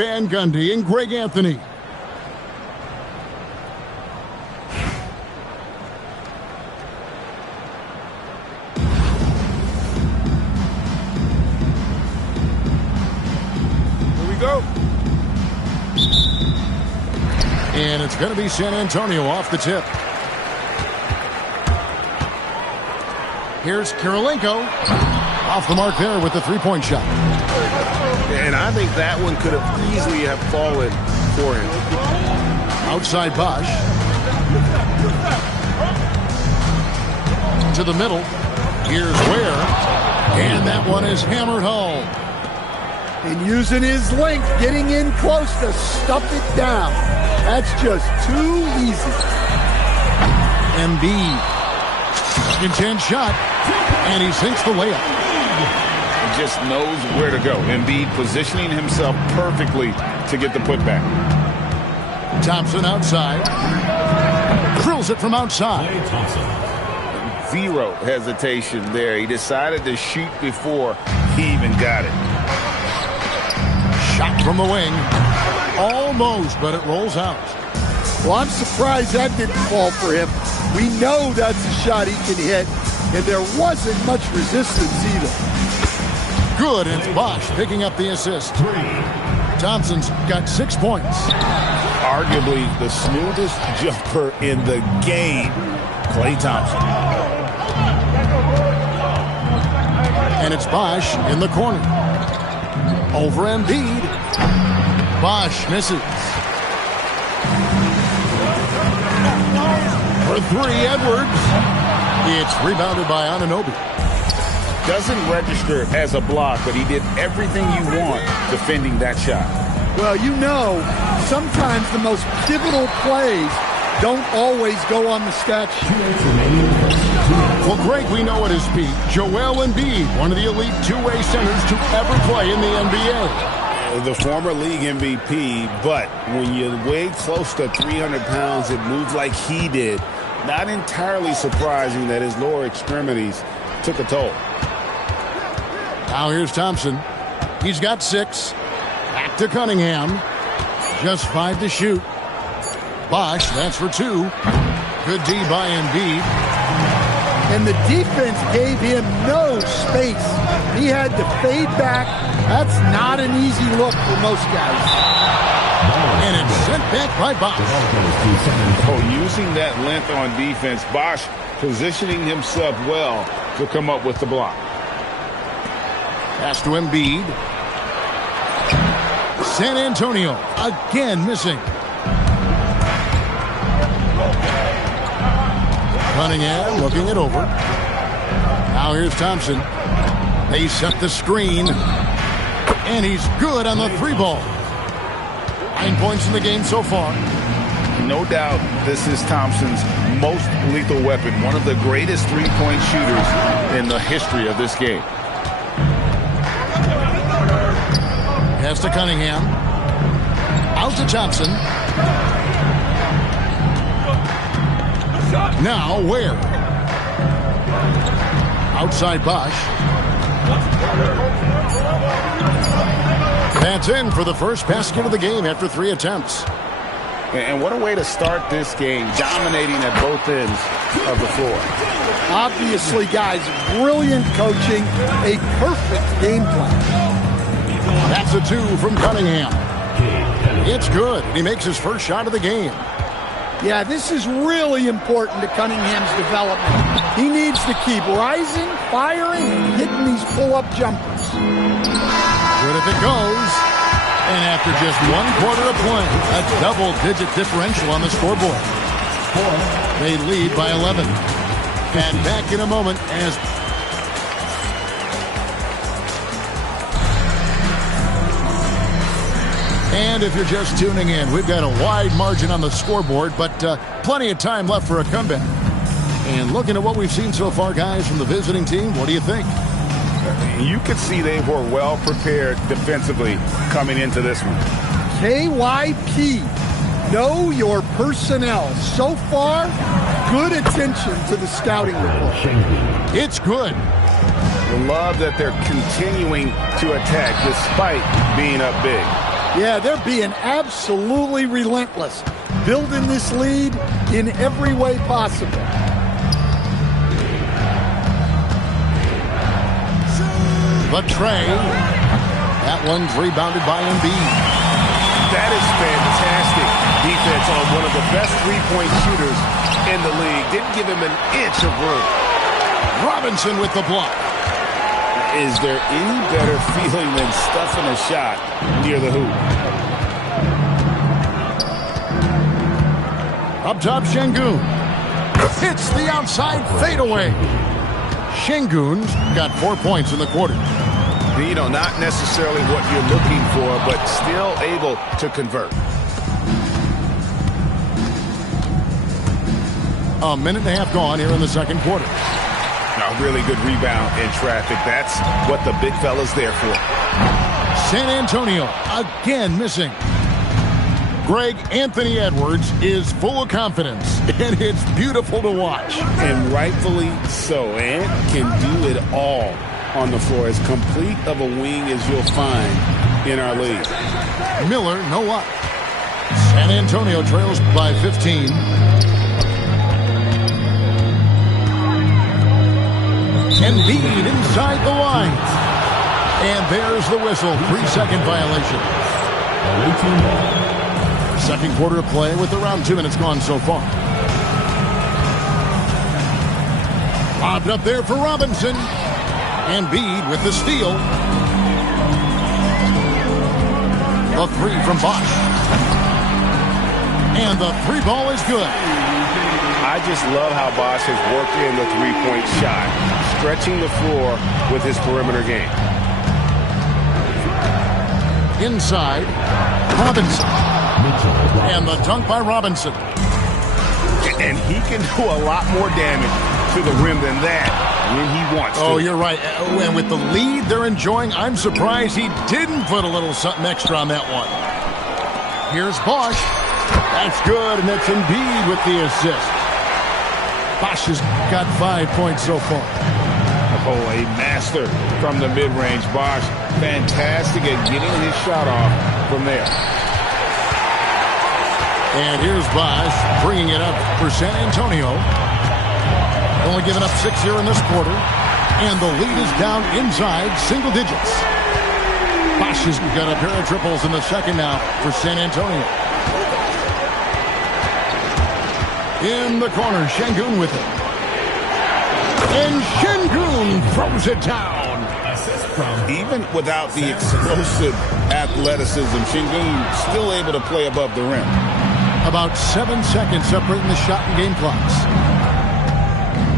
Van Gundy and Greg Anthony. Go. And it's going to be San Antonio off the tip. Here's Kirilenko. Off the mark there with the three-point shot. And I think that one could have easily have fallen for him. Outside Bosch. To the middle. Here's Ware. And that one is hammered home. And using his length, getting in close to stuff it down. That's just too easy. Embiid. Second-chance shot. And he sinks the layup. He just knows where to go. Embiid positioning himself perfectly to get the putback. Thompson outside. Drills it from outside. Zero hesitation there. He decided to shoot before he even got it. Shot from the wing. Almost, but it rolls out. Well, I'm surprised that didn't fall for him. We know that's a shot he can hit, and there wasn't much resistance either. Good, and it's Bosch picking up the assist. Thompson's got 6 points. Arguably the smoothest jumper in the game, Klay Thompson. And it's Bosch in the corner. Over Embiid. Bosch misses. For three, Edwards. It's rebounded by Anunoby. Doesn't register as a block, but he did everything you want defending that shot. Well, you know, sometimes the most pivotal plays don't always go on the stat sheet. Well, Greg, we know at his peak, Joel Embiid, one of the elite two-way centers to ever play in the NBA. The former league MVP, but when you weigh close to 300 pounds, it moves like he did. Not entirely surprising that his lower extremities took a toll. Now here's Thompson. He's got 6. Back to Cunningham. Just 5 to shoot. Bosch, that's for 2. Good D by Embiid. And the defense gave him no space. He had to fade back. That's not an easy look for most guys. And it's sent back by Bosch. Oh, using that length on defense, Bosch positioning himself well to come up with the block. Pass to Embiid. San Antonio again missing. Cunningham looking it over. Now here's Thompson. They set the screen. And he's good on the 3-ball. 9 points in the game so far. No doubt this is Thompson's most lethal weapon. One of the greatest three-point shooters in the history of this game. Pass to Cunningham. Out to Thompson. Now Ware. Outside Bosch. That's in for the first basket of the game after 3 attempts. And what a way to start this game, dominating at both ends of the floor. Obviously, guys, brilliant coaching, a perfect game plan. That's a 2 from Cunningham. It's good. He makes his first shot of the game. Yeah, this is really important to Cunningham's development. He needs to keep rising, firing, and hitting these pull-up jumpers. Good if it goes. And after just 1 quarter of play, a double-digit differential on the scoreboard. They lead by 11. And back in a moment as... And if you're just tuning in, we've got a wide margin on the scoreboard, but plenty of time left for a comeback. And looking at what we've seen so far, guys, from the visiting team, what do you think? You could see they were well prepared defensively coming into this one. KYP, know your personnel. So far, good attention to the scouting report. It's good. Love that they're continuing to attack despite being up big. Yeah, they're being absolutely relentless, building this lead in every way possible. But Trey, that one's rebounded by Embiid. That is fantastic defense on one of the best three-point shooters in the league. Didn't give him an inch of room. Robinson with the block. Is there any better feeling than stuffing a shot near the hoop? Up top, Şengün. Hits the outside fadeaway. Şengün's got 4 points in the quarter. You know, not necessarily what you're looking for, but still able to convert. A minute and a half gone here in the second quarter. A really good rebound in traffic. That's what the big fella's there for. San Antonio again missing. Greg, Anthony Edwards is full of confidence, and it's beautiful to watch. And rightfully so. Ant can do it all on the floor. As complete of a wing as you'll find in our league. Miller, no luck. San Antonio trails by 15. Embiid inside the line. And there's the whistle. 3-second violation. Second quarter of play with around 2 minutes gone so far. Lobbed up there for Robinson. Embiid with the steal. A three from Bosh. And the three ball is good. I just love how Bosh has worked in the three-point shot, stretching the floor with his perimeter game. Inside, Robinson. And the dunk by Robinson. And he can do a lot more damage to the rim than that when he wants to. Oh, you're right. And with the lead they're enjoying, I'm surprised he didn't put a little something extra on that one. Here's Bosh. That's good, and that's Embiid with the assist. Bosh has got 5 points so far. Oh, a master from the mid-range. Bosh, fantastic at getting his shot off from there. And here's Bosh bringing it up for San Antonio. Only giving up 6 here in this quarter. And the lead is down inside single digits. Bosh has got a pair of triples in the second now for San Antonio. In the corner, Şengün with it. And Şengün throws it down. Even without the explosive athleticism, Şengün still able to play above the rim. About 7 seconds separating the shot and game clocks.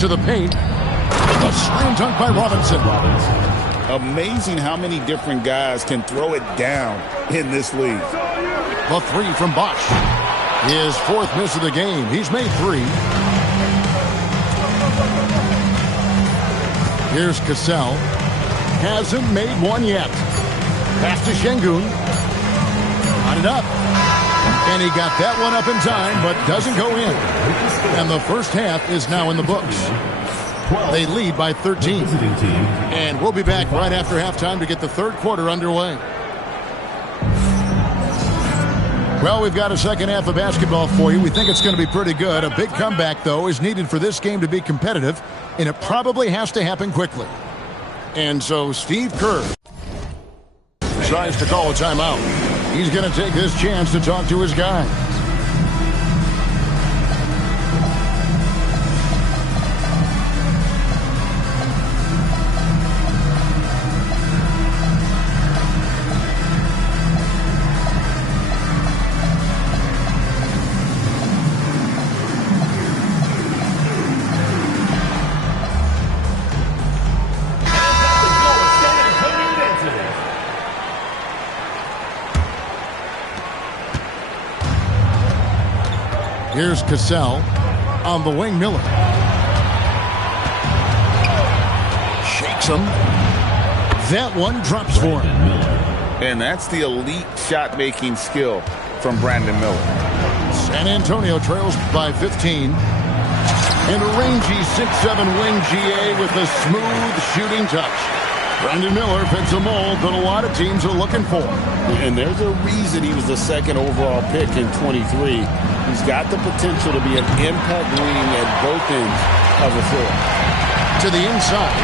To the paint. A slam dunk by Robinson. Amazing how many different guys can throw it down in this league. The three from Bosh. His fourth miss of the game. He's made 3. Here's Cassell. Hasn't made one yet. Pass to Şengün. Got it up. And he got that one up in time, but doesn't go in. And the first half is now in the books. They lead by 13. And we'll be back right after halftime to get the third quarter underway. Well, we've got a second half of basketball for you. We think it's going to be pretty good. A big comeback, though, is needed for this game to be competitive, and it probably has to happen quickly. And so Steve Kerr decides to call a timeout. He's going to take this chance to talk to his guys. Here's Cassell on the wing. Miller shakes him. That one drops for him. And that's the elite shot-making skill from Brandon Miller. San Antonio trails by 15. And a rangy 6'7" wing GA with a smooth shooting touch. Brandon Miller fits a mold that a lot of teams are looking for. And there's a reason he was the second overall pick in 23. He's got the potential to be an impact wing at both ends of the floor. To the inside.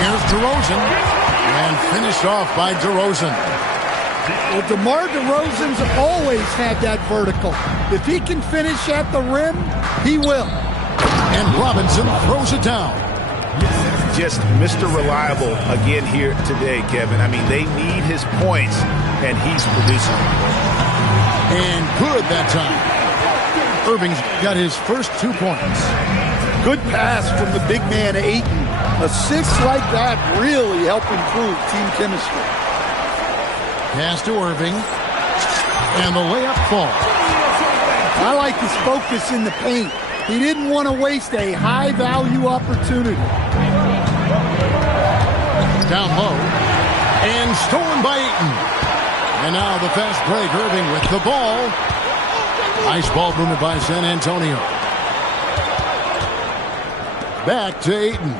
Here's DeRozan. And finished off by DeRozan. Well, DeMar DeRozan's always had that vertical. If he can finish at the rim, he will. And Robinson throws it down. Just Mr. Reliable again here today, Kevin. I mean, they need his points, and he's producing. And good that time. Irving's got his first 2 points. Good pass from the big man, Ayton. Assists like that really help improve team chemistry. Pass to Irving. And the layup falls. I like his focus in the paint. He didn't want to waste a high-value opportunity. Down low. And stolen by Ayton. And now the fast break. Irving with the ball. Nice ball movement by San Antonio. Back to Ayton.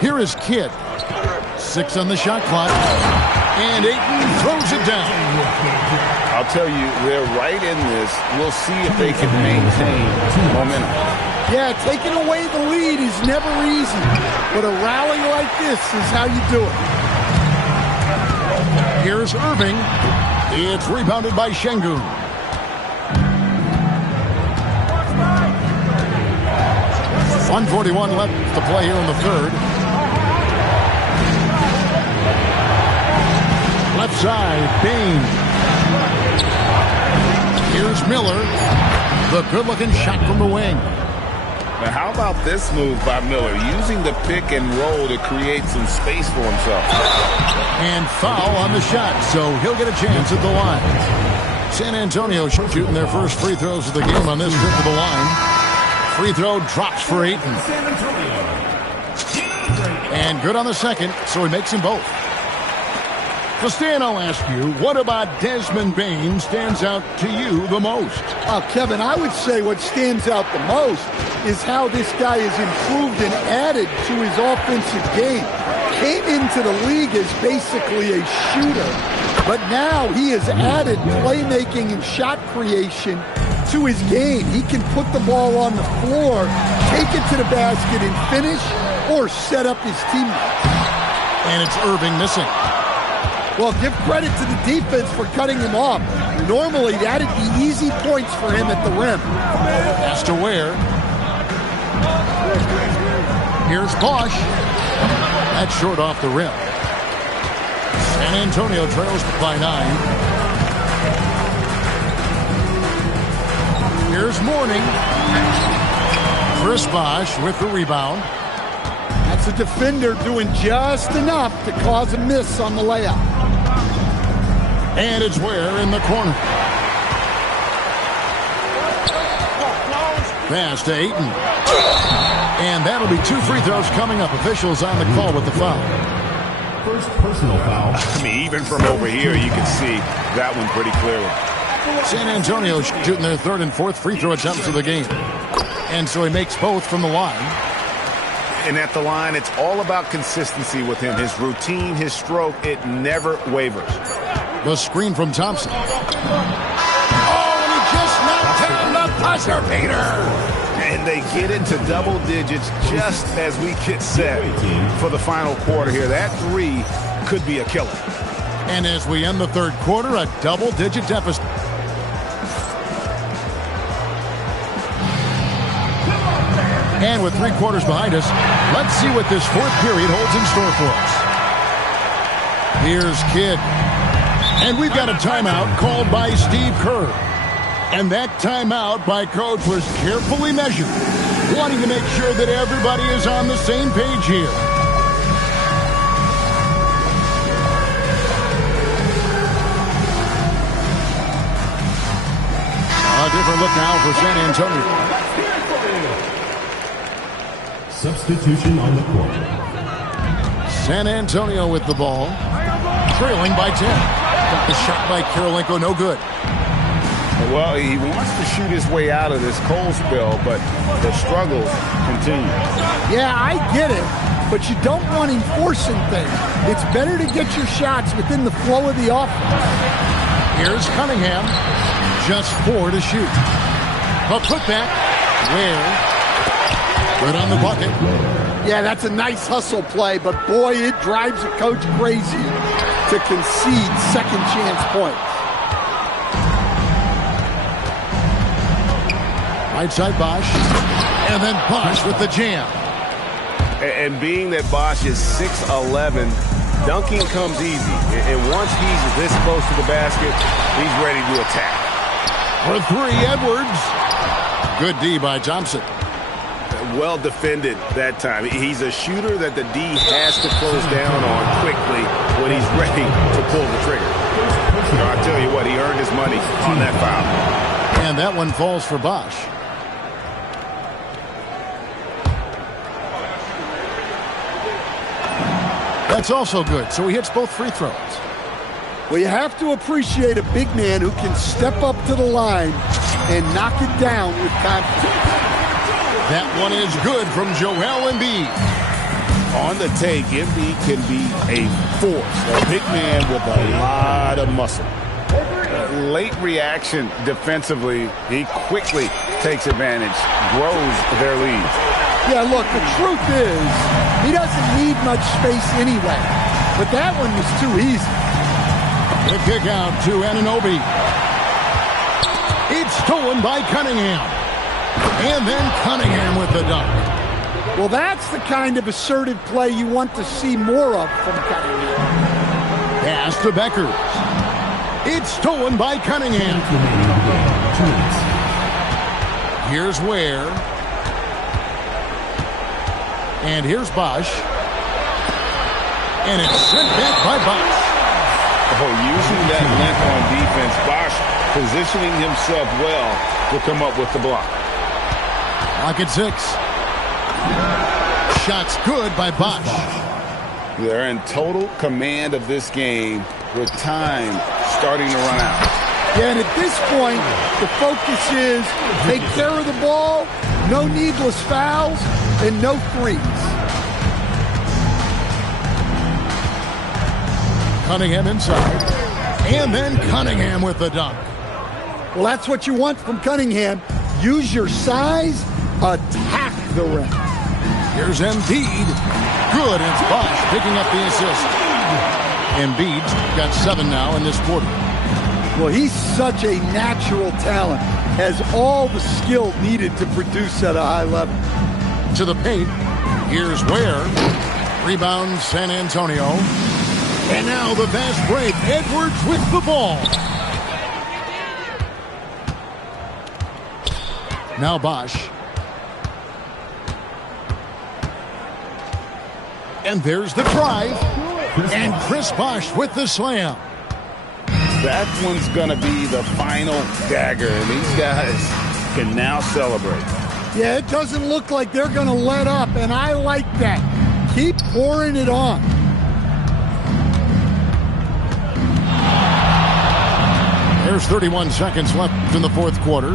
Here is Kidd. 6 on the shot clock. And Ayton throws it down. I'll tell you, they're right in this. We'll see if they can maintain momentum. Yeah, taking away the lead is never easy. But a rally like this is how you do it. Here's Irving. It's rebounded by Şengün. .141 left to play here in the third. Left side, Bain. Here's Miller. The good-looking shot from the wing. Now, how about this move by Miller? Using the pick and roll to create some space for himself. And foul on the shot, so he'll get a chance at the line. San Antonio shooting their first free throws of the game on this trip to the line. Free throw drops for Ayton. And good on the second, so he makes them both. So, Stan, I'll ask you, what about Desmond Bain stands out to you the most? Kevin, I would say what stands out the most is how this guy has improved and added to his offensive game. Came into the league as basically a shooter, but now he has added playmaking and shot creation to his game. He can put the ball on the floor, take it to the basket and finish, or set up his teammates. And it's Irving missing. Well, give credit to the defense for cutting him off. Normally, that'd be easy points for him at the rim. Pass to Ware. Here's Bosch. That's short off the rim. San Antonio trails by 9. Here's Mourning. Chris Bosch with the rebound. That's a defender doing just enough to cause a miss on the layup. And it's Ware in the corner. Pass to Ayton. And that'll be 2 free throws coming up. Officials on the call with the foul. First personal foul. I mean, even from over here, you can see that one pretty clearly. San Antonio shooting their 3rd and 4th free throw attempts of the game. And so he makes both from the line. And at the line, it's all about consistency with him. His routine, his stroke, it never wavers. The screen from Thompson. Oh, and he just knocked down the buzzer beater. And they get into double digits just as we get set for the final quarter here. That 3 could be a killer. And as we end the 3rd quarter, a double-digit deficit. And with 3 quarters behind us, let's see what this 4th period holds in store for us. Here's Kidd. And we've got a timeout called by Steve Kerr. And that timeout by Coach was carefully measured, wanting to make sure that everybody is on the same page here. A different look now for San Antonio. Substitution on the court. San Antonio with the ball, trailing by 10. Got the shot by Karolinko, no good. Well, he wants to shoot his way out of this cold spell, but the struggles continue. Yeah, I get it. but you don't want him forcing things. It's better to get your shots within the flow of the offense. Here's Cunningham. Just 4 to shoot. A putback. Ware. Good on the bucket. Yeah, that's a nice hustle play, but boy, it drives a coach crazy to concede second chance points. Right side Bosch. And then Bosch with the jam. And being that Bosch is 6'11", dunking comes easy. And once he's this close to the basket, he's ready to attack. For 3, Edwards. Good D by Thompson. Well defended that time. He's a shooter that the D has to close down on quickly when he's ready to pull the trigger. I'll tell you what, he earned his money on that foul. And that one falls for Bosch. That's also good, so he hits both free throws. Well, you have to appreciate a big man who can step up to the line and knock it down with confidence. That one is good from Joel Embiid. On the take, Embiid can be a force. A big man with a lot of muscle. Late reaction defensively, he quickly takes advantage, grows their lead. Yeah, look, the truth is, he doesn't need much space anyway. But that one was too easy. The kick out to Anunoby. It's stolen by Cunningham. And then Cunningham with the dunk. Well, that's the kind of assertive play you want to see more of from Cunningham. Pass to Beckers. It's stolen by Cunningham. Here's Ware. And here's Bosch. And it's sent back by Bosch. Oh, using that length on defense, Bosch positioning himself well to come up with the block. Lock at 6. Shots good by Bosch. They're in total command of this game with time starting to run out. Yeah, and at this point, the focus is take care of the ball, no needless fouls, and no threes. Cunningham inside. And then Cunningham with the dunk. Well, that's what you want from Cunningham. Use your size, attack the rim. Here's Embiid. Good, and it's Bosch picking up the assist. Embiid's got 7 now in this quarter. Well, he's such a natural talent. Has all the skill needed to produce at a high level. To the paint. Here's Ware. Rebound San Antonio. And now the fast break. Edwards with the ball. Now Bosch. And there's the drive. And Chris Bosch with the slam. That one's going to be the final dagger, and these guys can now celebrate. Yeah, it doesn't look like they're going to let up, and I like that. Keep pouring it on. There's 31 seconds left in the fourth quarter.